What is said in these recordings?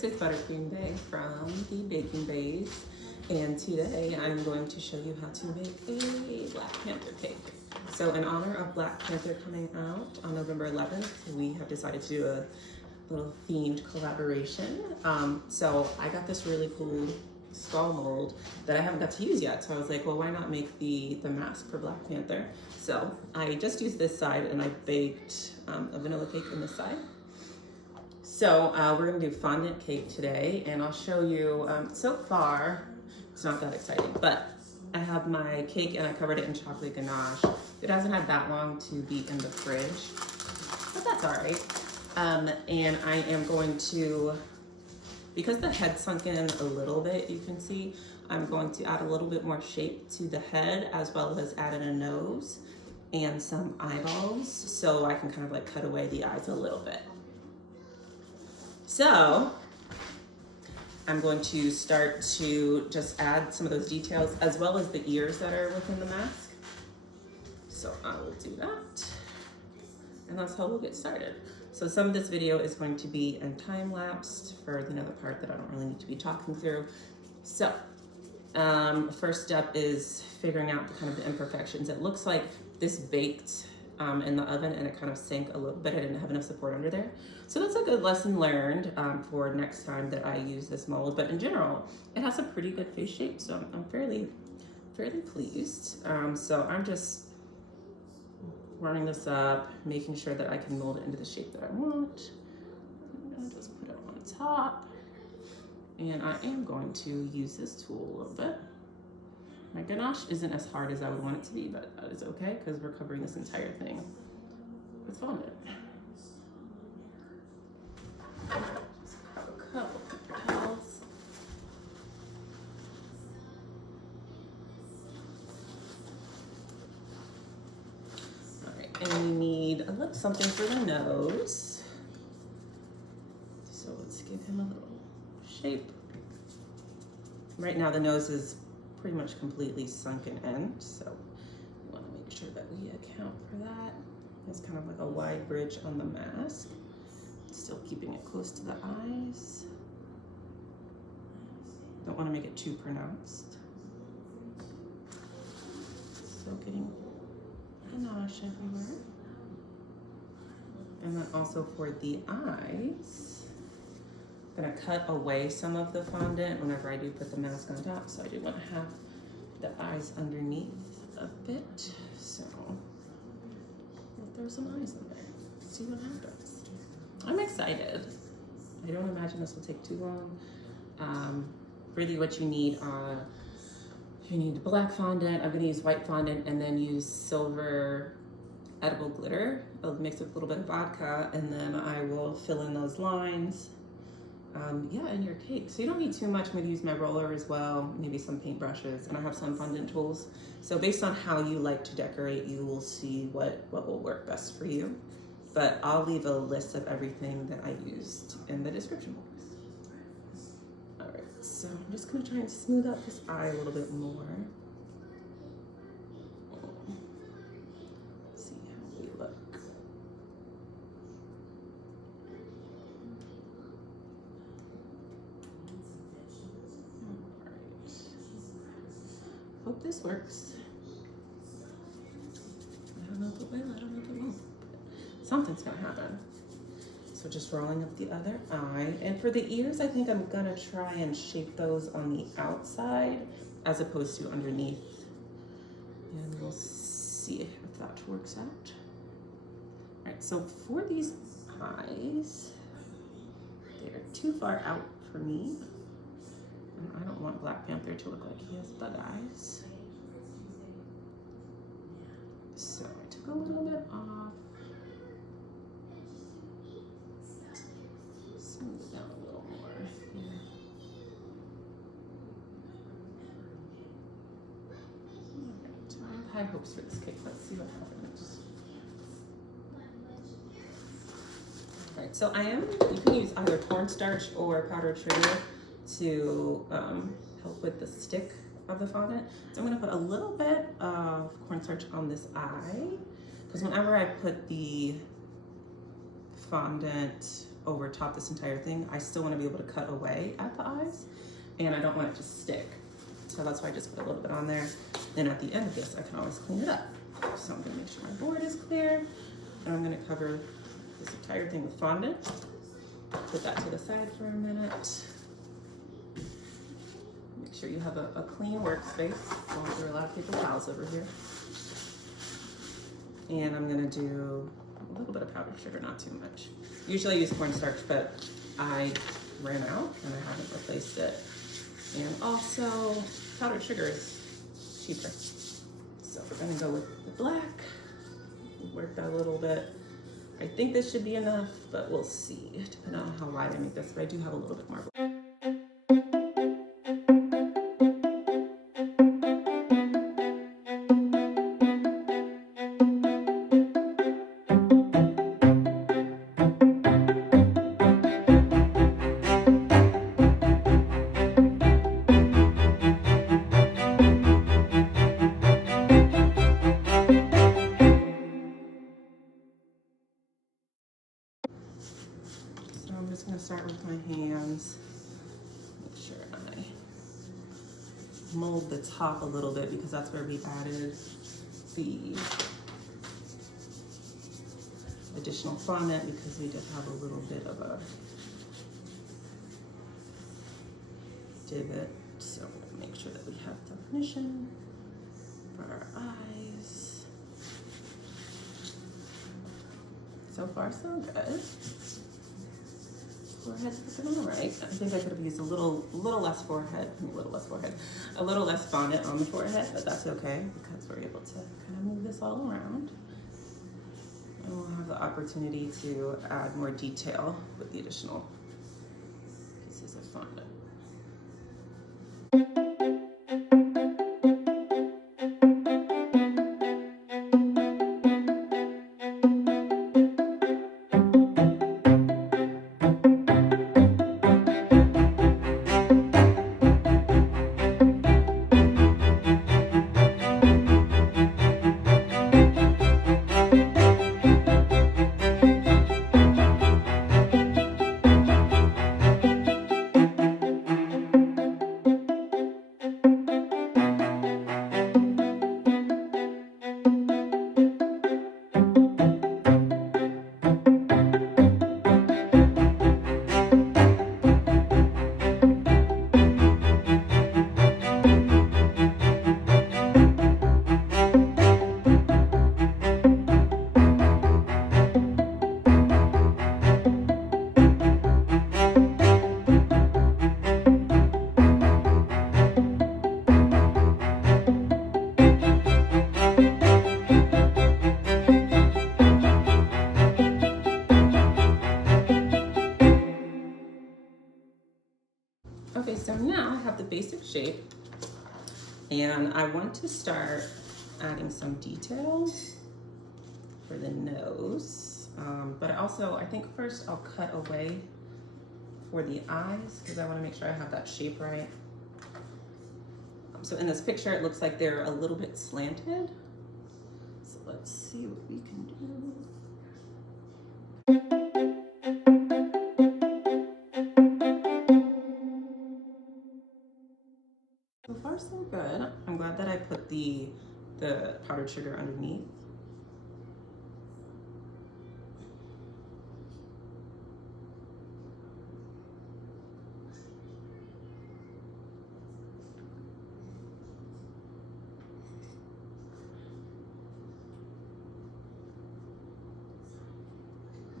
this is Buttercream Bae from the Baking Baes, and today I'm going to show you how to make a Black Panther cake. So in honor of Black Panther coming out on November 11th, we have decided to do a little themed collaboration. So I got this really cool skull mold that I haven't got to use yet. So I was like, well, why not make the mask for Black Panther? So I just used this side and I baked a vanilla cake on this side. So we're gonna do fondant cake today, and I'll show you, so far, it's not that exciting, but I have my cake and I covered it in chocolate ganache. It hasn't had that long to be in the fridge, but that's all right. And I am going to, because the head sunk in a little bit, you can see, I'm going to add a little bit more shape to the head, as well as add in a nose and some eyeballs, so I can kind of like cut away the eyes a little bit. So I'm going to start to just add some of those details, as well as the ears that are within the mask. So I will do that, and that's how we'll get started. So some of this video is going to be in time-lapsed for the other part that I don't really need to be talking through. So first step is figuring out kind of the imperfections. It looks like this baked in the oven and it kind of sank a little bit. I didn't have enough support under there. So that's a good lesson learned for next time that I use this mold. But in general, it has a pretty good face shape, so I'm fairly pleased. So I'm just warming this up, making sure that I can mold it into the shape that I want. And just put it on top. And I am going to use this tool a little bit. My ganache isn't as hard as I would want it to be, but that is okay because we're covering this entire thing with fondant. Just grab a couple paper towels. All right, and we need a little something for the nose. So let's give him a little shape. Right now the nose is pretty much completely sunken in, so we want to make sure that we account for that. It's kind of like a wide bridge on the mask, still keeping it close to the eyes. Don't want to make it too pronounced. So getting ganache everywhere. And then also for the eyes, I'm gonna cut away some of the fondant whenever I do put the mask on top, so I do want to have the eyes underneath a bit. So we'll throw some eyes in there, see what happens. I'm excited. I don't imagine this will take too long. Really what you need black fondant. I'm gonna use white fondant and then use silver edible glitter. I'll mix with a little bit of vodka, and then I will fill in those lines. Yeah, in your cake. So you don't need too much. I'm going to use my roller as well, maybe some paintbrushes, and I have some fondant tools. So based on how you like to decorate, you will see what will work best for you. But I'll leave a list of everything that I used in the description box. All right, so I'm just going to try and smooth out this eye a little bit more. See how we look. Hope this works. I don't know if it will, I don't know if it won't. Something's gonna happen. So just rolling up the other eye. And for the ears, I think I'm gonna try and shape those on the outside as opposed to underneath. And we'll see if that works out. All right, so for these eyes, they're too far out for me. I don't want Black Panther to look like he has bug eyes. So I took a little bit off. Smooth it down a little more here. I have high hopes for this cake. Let's see what happens. All right, so you can use either cornstarch or powdered sugar to help with the stick of the fondant. So I'm gonna put a little bit of cornstarch on this eye, because whenever I put the fondant over top this entire thing, I still want to be able to cut away at the eyes, and I don't want it to stick. So that's why I just put a little bit on there. Then at the end of this, I can always clean it up. So I'm gonna make sure my board is clear, and I'm gonna cover this entire thing with fondant. Put that to the side for a minute. Make sure you have a clean workspace. Going through a lot of paper towels over here. And I'm gonna do a little bit of powdered sugar, not too much. Usually I use cornstarch, but I ran out and I haven't replaced it. And also, powdered sugar is cheaper. So we're gonna go with the black. Work that a little bit. I think this should be enough, but we'll see, depending on how wide I make this, but I do have a little bit more. I'm just gonna start with my hands. Make sure I mold the top a little bit because that's where we added the additional fondant, because we did have a little bit of a divot. So I'm gonna make sure that we have definition for our eyes. So far, so good. Forehead's looking all right. I think I could have used a little less fondant on the forehead, but that's okay because we're able to kind of move this all around. And we'll have the opportunity to add more detail with the additional pieces of fondant. Okay, so now I have the basic shape, and I want to start adding some detail for the nose. But I think first I'll cut away for the eyes because I want to make sure I have that shape right. So in this picture, it looks like they're a little bit slanted. So let's see what we can do. So far, so good. I'm glad that I put the powdered sugar underneath.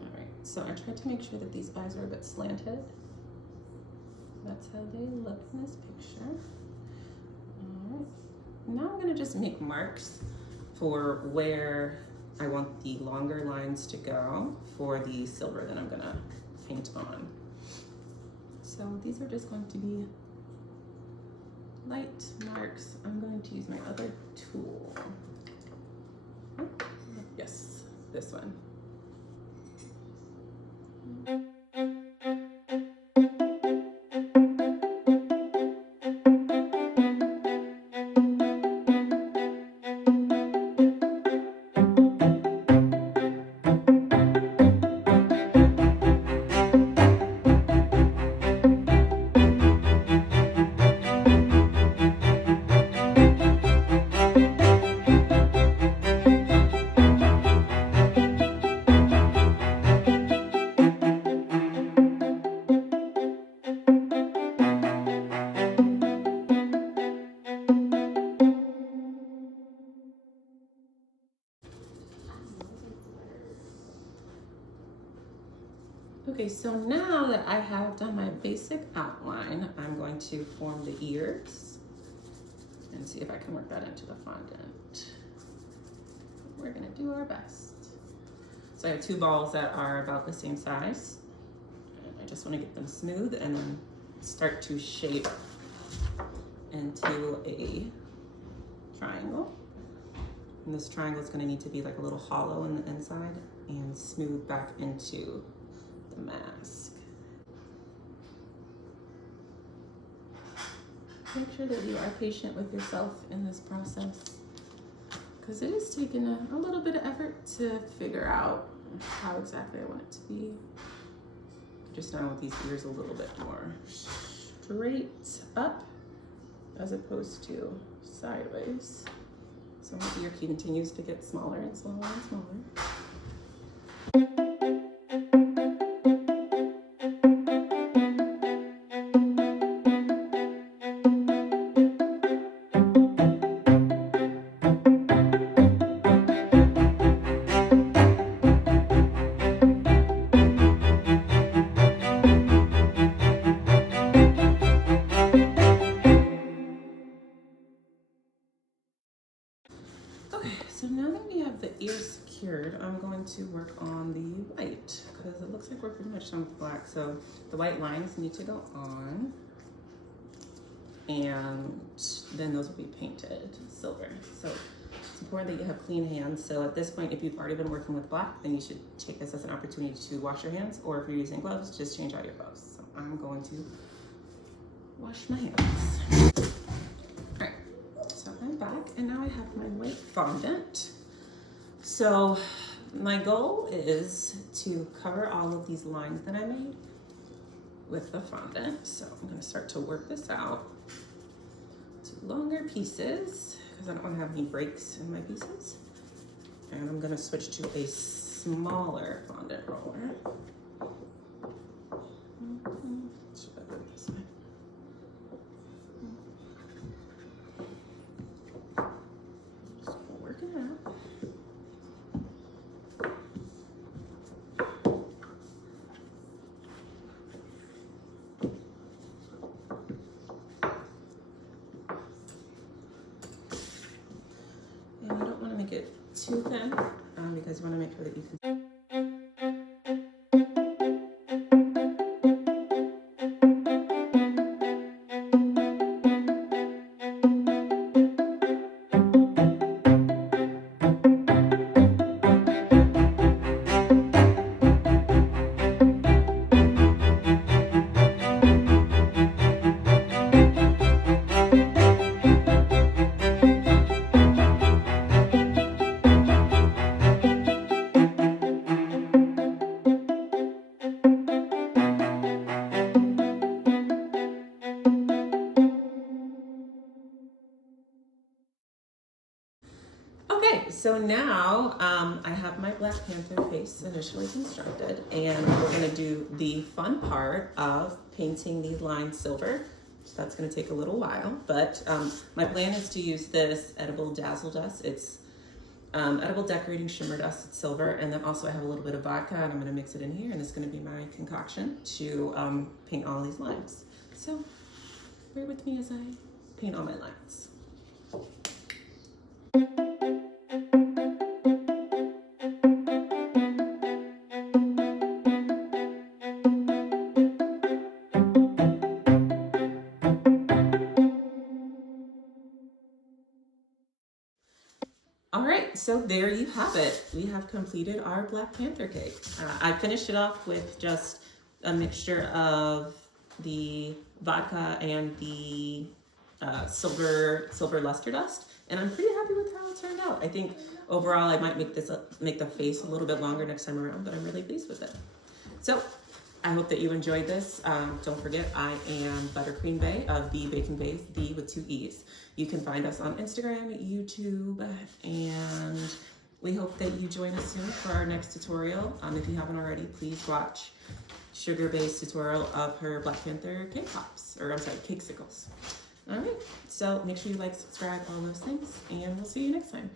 All right, so I tried to make sure that these eyes are a bit slanted. That's how they look in this picture. Now I'm gonna just make marks for where I want the longer lines to go for the silver that I'm gonna paint on. So these are just going to be light marks. I'm going to use my other tool. Yes, this one. Okay, so now that I have done my basic outline, I'm going to form the ears and see if I can work that into the fondant. We're gonna do our best. So I have 2 balls that are about the same size. And I just wanna get them smooth and then start to shape into a triangle. And this triangle is gonna need to be like a little hollow in the inside and smooth back into the mask. Make sure that you are patient with yourself in this process, because it is taking a little bit of effort to figure out how exactly I want it to be. Just now with these ears a little bit more straight up as opposed to sideways. So my ear continues to get smaller and smaller and smaller. Okay, so now that we have the ears secured, I'm going to work on the white because it looks like we're pretty much done with black. So the white lines need to go on, and then those will be painted silver. So it's important that you have clean hands. So at this point, if you've already been working with black, then you should take this as an opportunity to wash your hands, or if you're using gloves, just change out your gloves. So I'm going to wash my hands. All right. So I'm back and now I have my white fondant. So my goal is to cover all of these lines that I made with the fondant. So I'm going to start to work this out to longer pieces because I don't want to have any breaks in my pieces. And I'm going to switch to a smaller fondant roller. Should I put it this way? It too thin because you want to make sure that you can. Okay, so now I have my Black Panther face initially constructed, and we're gonna do the fun part of painting these lines silver. So that's gonna take a little while, but my plan is to use this edible dazzle dust. It's edible decorating shimmer dust, it's silver, and then also I have a little bit of vodka and I'm gonna mix it in here, and it's gonna be my concoction to paint all these lines. So bear with me as I paint all my lines. All right, so there you have it. We have completed our Black Panther cake. I finished it off with just a mixture of the vodka and the silver luster dust, and I'm pretty happy with how it turned out. I think overall I might make the face a little bit longer next time around, but I'm really pleased with it. So I hope that you enjoyed this. Don't forget, I am Buttercream Bae of The Baking Baes, the with 2 E's. You can find us on Instagram, YouTube, and we hope that you join us soon for our next tutorial. If you haven't already, please watch Sugar Bae's tutorial of her Black Panther cake pops, or I'm sorry, cake sickles. All right, so make sure you like, subscribe, all those things, and we'll see you next time.